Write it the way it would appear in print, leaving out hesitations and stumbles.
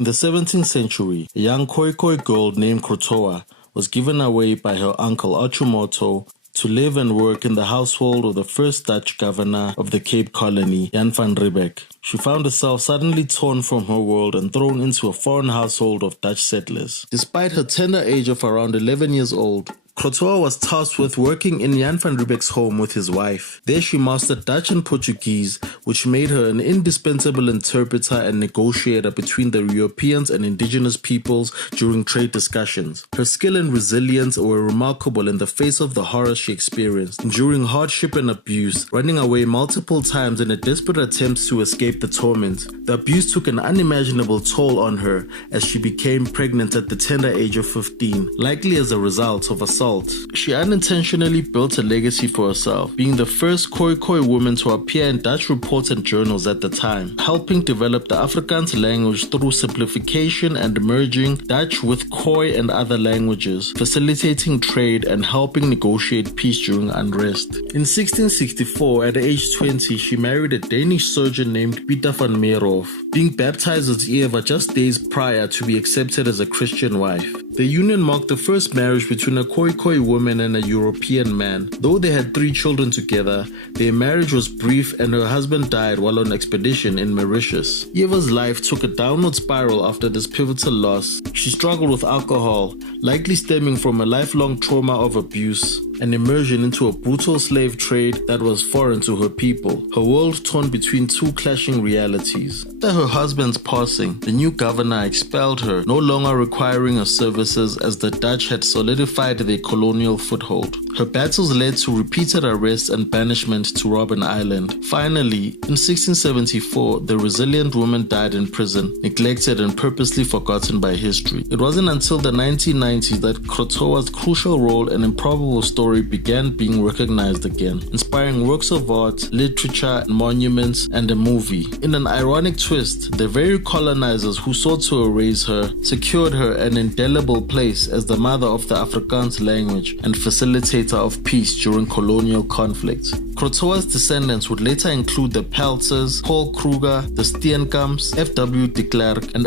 In the 17th century, a young Khoikhoi girl named Krotoa was given away by her uncle Achimotho to live and work in the household of the first Dutch governor of the Cape Colony, Jan van Riebeeck. She found herself suddenly torn from her world and thrown into a foreign household of Dutch settlers. Despite her tender age of around 11 years old, Krotoa was tasked with working in Jan van Riebeeck's home with his wife. There she mastered Dutch and Portuguese, which made her an indispensable interpreter and negotiator between the Europeans and indigenous peoples during trade discussions. Her skill and resilience were remarkable in the face of the horrors she experienced, enduring hardship and abuse, running away multiple times in a desperate attempt to escape the torment. The abuse took an unimaginable toll on her as she became pregnant at the tender age of 15, likely as a result of assault. She unintentionally built a legacy for herself, being the first Khoikhoi woman to appear in Dutch reports and journals at the time, helping develop the Afrikaans language through simplification and merging Dutch with Khoi and other languages, facilitating trade and helping negotiate peace during unrest. In 1664, at age 20, she married a Danish surgeon named Pieter van Meerhof, being baptized as Eva just days prior to be accepted as a Christian wife. The union marked the first marriage between a Khoikhoi woman and a European man. Though they had 3 children together, their marriage was brief and her husband died while on expedition in Mauritius. Eva's life took a downward spiral after this pivotal loss. She struggled with alcohol, likely stemming from a lifelong trauma of abuse and immersion into a brutal slave trade that was foreign to her people, her world torn between 2 clashing realities. After her husband's passing, the new governor expelled her, no longer requiring her services as the Dutch had solidified their colonial foothold. Her battles led to repeated arrests and banishment to Robben Island. Finally, in 1674, the resilient woman died in prison, neglected and purposely forgotten by history. It wasn't until the 1990s that Krotoa's crucial role and improbable story began being recognized again, inspiring works of art, literature, monuments, and a movie. In an ironic twist, the very colonizers who sought to erase her secured her an indelible place as the mother of the Afrikaans language and facilitator of peace during colonial conflict. Krotoa's descendants would later include the Peltzers, Paul Kruger, the Steenkamps, F.W. de Klerk, and